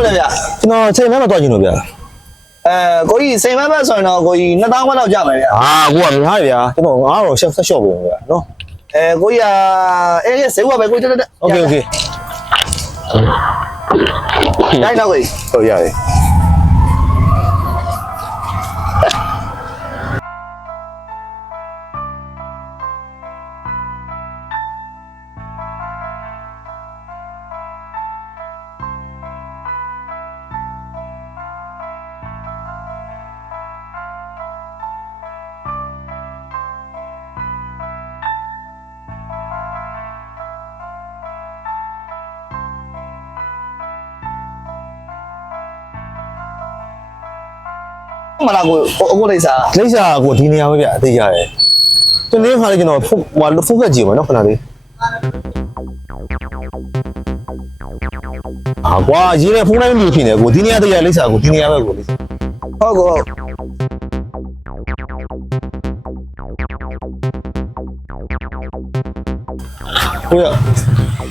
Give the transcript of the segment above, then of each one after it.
လို့လဲဗျကျွန်တော်ချိန်မဲမတော့ကျင်လို့ဗျကိုကြီးစိန်မဘက်ဆိုရင်တော့ကိုကြီး2000ခွက်လောက်ကြမယ်ဗျာကိုကများဗျာကျွန်တော်900ဆက်လျှော့ပေးဗျာနော်ကိုကြီးဈေးဝယ်ပဲကိုကြီးတက်โอเคတိုင်းတော့ကိုကြီးဟုတ်ရတယ်မလားကိုအခုလိမ့်စာကိုဒီနေရာပဲဗျအသေးရတယ်ကျွန်တော်ခါလေးကျွန်တော်ဖုန်းကကြည့်ပါနော်ခဏလေးကွာရင်းနဲ့ဖုန်းတိုင်းမျိုးဖြစ်နေကိုဒီနေရာတည်းရလိမ့်စာကိုဒီနေရာပဲကိုလိမ့်စာဟုတ်ကို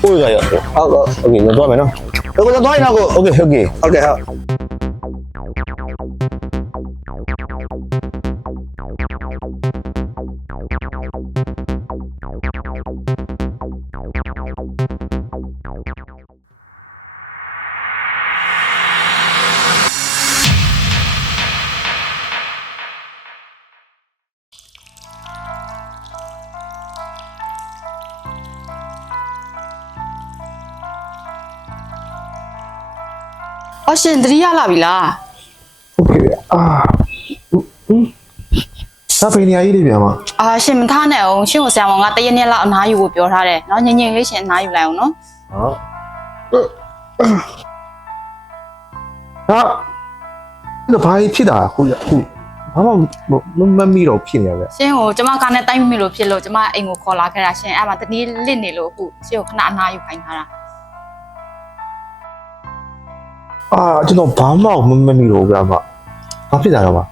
ကိုရဟုတ်โอเคကျွန်တော်သွားမယ်နော်ကိုတော့သွားရင်တော့ကိုโอเคဟုတ်အရှင်တတိယလာပြီလားဟုတ်ကဲ့စာပေနေရာကြီးလေးပြန်ပါရှင်မထားနဲ့အောင်ရှင်ကိုဆရာမောင်ကတရက်နေ့လောက်အနားယူဖို့ပြောထားတယ်နော်ညင်လေးရှင်အနားယူလိုက်အောင်နော်ဟာဘာဖြစ်တာခုဘာမှမမီတော့ဖြစ်နေရပဲရှင်ကိုကျမကနဲ့တိုင်းမိလို့ဖြစ်လို့ကျမအိမ်ကိုခေါ်လာခဲ့တာရှင်အဲ့မှာတနည်းလစ်နေလို့အခုရှင်ကိုခဏအနားယူခိုင်းထားတာကျွန်တော်ဘာမှမမီတော့ဗျာဘာဖြစ်တာတော့ပါ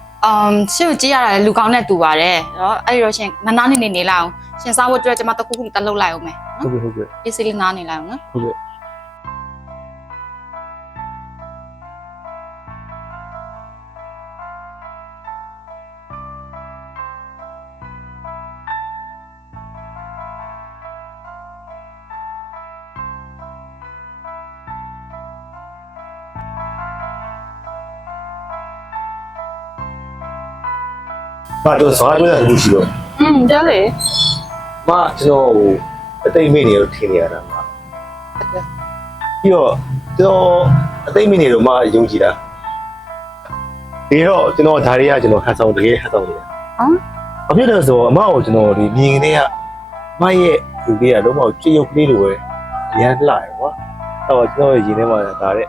ရှင်ကိုကြည့်ရတာလူကောင်းနဲ့တူပါတယ်နော်အဲ့ဒီတော့ရှင်နားနေလိုက်အောင်ရှင်စားဖို့အတွက်ကျမတခုခုတက်လုပ်လိုက်အောင်မယ်ဟုတ်ကဲ့ပစ္စည်းလေးနားနေလိုက်အောင်နော်ဟုတ်ကဲ့တော့စားကြတဲ့လူရှိတော့ကြားလေကျွန်တော်အသိမိနေလို့ထင်နေရတာပြီးတော့ကျွန်တော်အသိမိနေလို့ယုံကြည်တာဒီတော့ကျွန်တော်ဒါတွေကကျွန်တော်ဟန်ဆောင်တကယ်ဟန်ဆောင်နေတာဘာဖြစ်လဲဆိုတော့အမကိုကျွန်တော်ဒီမြင်နေရမရဲ့လူလေးကလုံးဝကြည်ရုပ်ကလေးလိုပဲရမ်းလှတယ်ကွာအဲ့တော့ကျွန်တော်ရင်ထဲမှာဒါတဲ့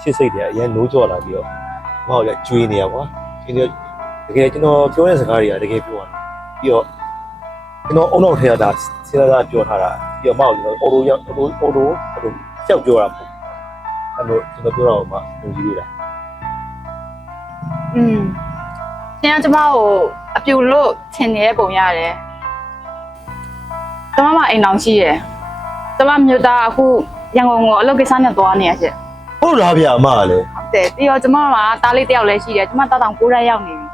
ရှစ်စိတ်တွေအရန်နိုးကြော်လာပြီးတော့အမကိုလည်းကျွေးနေရကွာကျွေးနေတကယ်ကျွန်တော်ပြောတဲ့စကားတွေကတကယ်ပြောတာပြီးတော့ကျွန်တော်အုံနောက်ထဲကဒါစဉ်းစားပြောထားတာပြီးတော့မဟုတ်ကျွန်တော်အော်တိုရောက်အော်တိုကြောက်ပြောတာပေါ့အဲ့လိုကျွန်တော်ပြောတာမှယုံကြည်ရတာရှင်ကကျမကိုအပြူလို့ထင်နေတဲ့ပုံရတယ်ကျမမအိမ်အောင်ရှိရယ်ကျမမြို့သားအခုရန်ကုန်ကိုအလုပ်ကိစ္စနဲ့သွားနေရချက်ဟုတ်လားဗျာအမကလည်းဟုတ်တယ်ပြီးတော့ကျမကတားလေးတယောက်လည်းရှိတယ်ကျမတောက်တောင်9ရက်ရောက်နေပြီ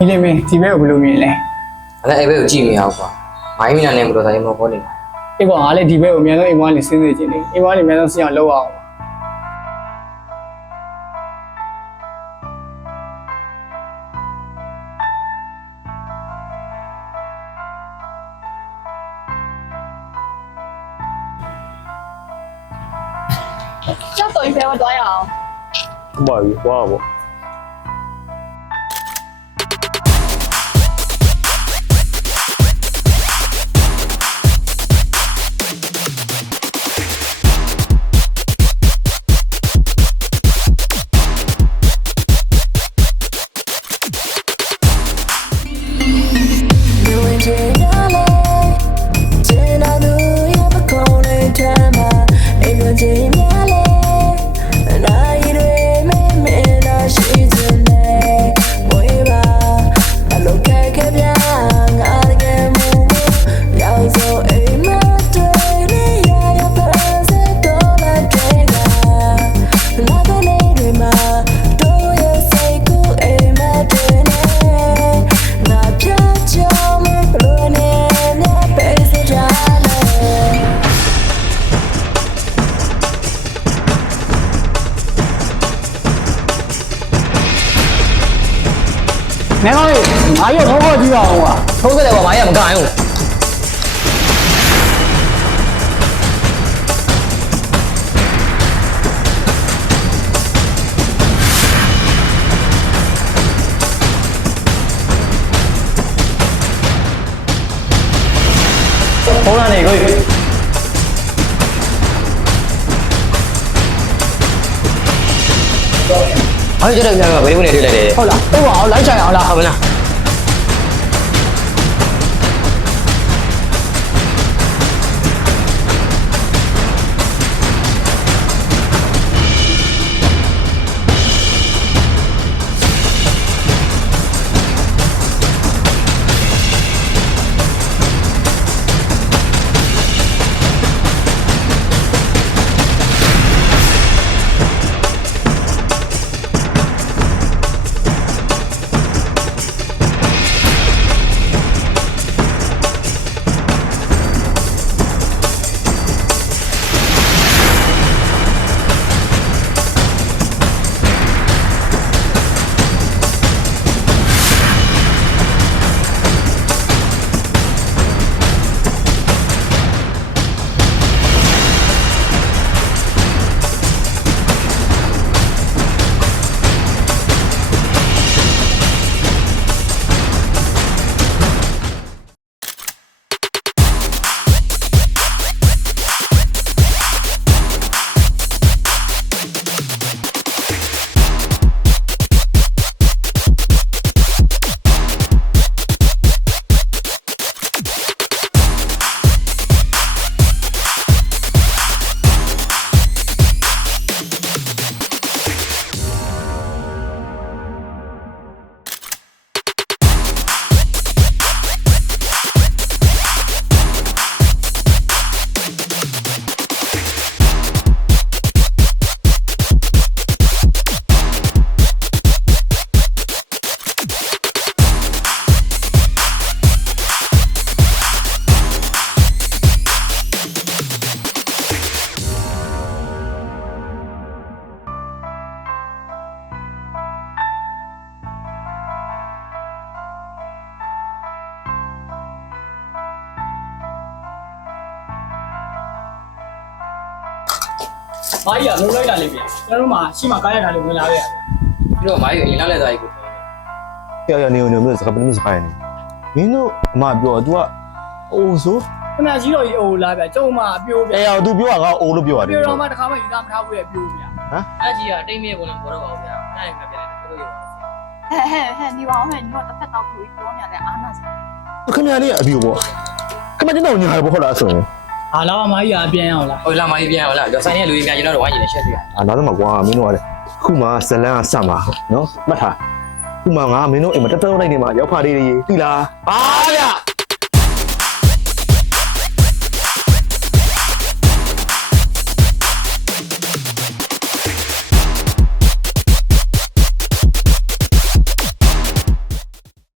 ဒီလေမင်းဒီဘက်ကိုဘယ်လိုမြင်လဲအဲ့ဘက်ကိုကြည့်မရဘူးကွာမိုင်းမီနာနဲ့မလို့တိုင်းမပေါ်နေပါအေးကွာငါလည်းဒီဘက်ကိုအများဆုံးအိမ်မွားနေစင်းနေခြင်းနေအိမ်မွားနေအများဆုံးဆင်အောင်လုပ်အောင်ကျောက်တော်ကြီးဘယ်ကိုသွားရအောင်ဘာကြီးသွားပါ နေကောင်းကြီးအားရတော့ကြည့်အောင်ကွာ ထိုးစတယ်ကွာမိုင်းကမကန်ဘူး ဖုန်းလာနေကိုကြီး အားကြတဲ့ပြန်ကဘယ်လိုနေတွေ့လိုက်တယ် ဟုတ်လားတော့အောင်လိုက်ချင်အောင်လား ဟုတ်မလား ဘာကြီးကလုံးလိုက်တာလေးဗျကျွန်တော်တို့မှရှိမှကားရတာလေးဝင်လာခဲ့ရ ပြီးတော့မိုင်းကိုအရင်လောက်လက်သွားကြီးကို ယောယောနေနေမျိုးစကားပနစ်စခိုင်းနေမင်းတို့အမပြော तू ကအိုးဆို ခဏကြီးတော့ရေအိုလာဗျကျုံမအပြိုးဗျ အေးယော तू ပြောတာကအိုးလို့ပြောရတယ် ပြိုးတော့မှတစ်ခါမှယူသားမထားဘူးရဲ့ပြိုးဗျ အဲ့ကြီးကတိတ်မြေပေါ်လာပေါ်တော့ပါဘူးဗျာအဲ့ဒါကပြန်တယ်တို့ရော ဟဲ့နေပါအောင်ဟဲ့ညီမတစ်ဖက်တော့ကိုပြောနေရတယ်အားနာစရာ ခင်ဗျာလေးအပြူပေါ့ခင်ဗျာကျွန်တော်ညာပေါ့ဟုတ်လားဆိုရင် ဟာလာမကြီးအပြန်အောင်လား ဟုတ်လားမိုင်းပြန်ဟုတ်လားဆိုင်ရဲ့လူကြီးများကျွန်တော်တို့ဝိုင်းနေတယ်ရှက်ပြ အာနားတော့မကွာမင်းတို့ကလေခုမှဇလန်းကစမှာနော်မှတ်ထားခုမှငါမင်းတို့အိမ်မှာတက်တက်လိုက်နေမှာရောက်ဖားလေးတွေတီလားပါဗျ